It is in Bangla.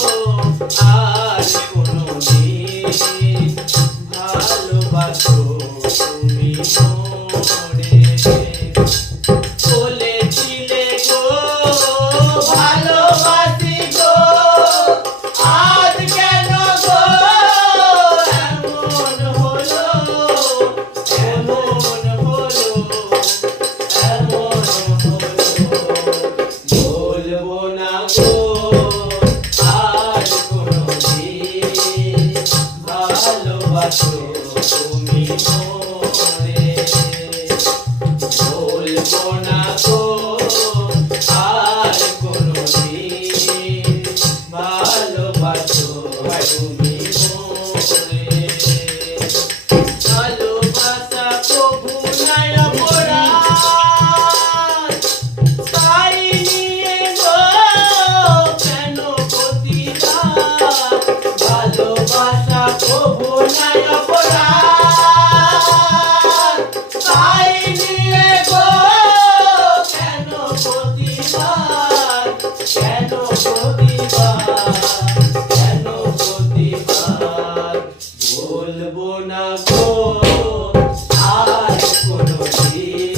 আর কোনোদিন ভালোবাসো তুমি মোরে বলেছিলে গো ভালোবাসি গো আজ কেন গো এমন হলো এমন হলো এমন হলো বলবো না গো আর কোনোদিন ভালোবাসো তুমি মোরে বলবো না গো আর কোনোদিন ভালোবাসো তুমি মোরে ভালোবাসা প্রভু নাই অপরাধ তাই নিয়ে গো কেন প্রতিবাদ ভালোবাসা প্রভু নাই অপরাধ তাই নিয়ে গো কেন প্রতিবাদ কেন প্রতিবাদ কেন প্রতিবাদ বলবো না গো আর কোনোদিন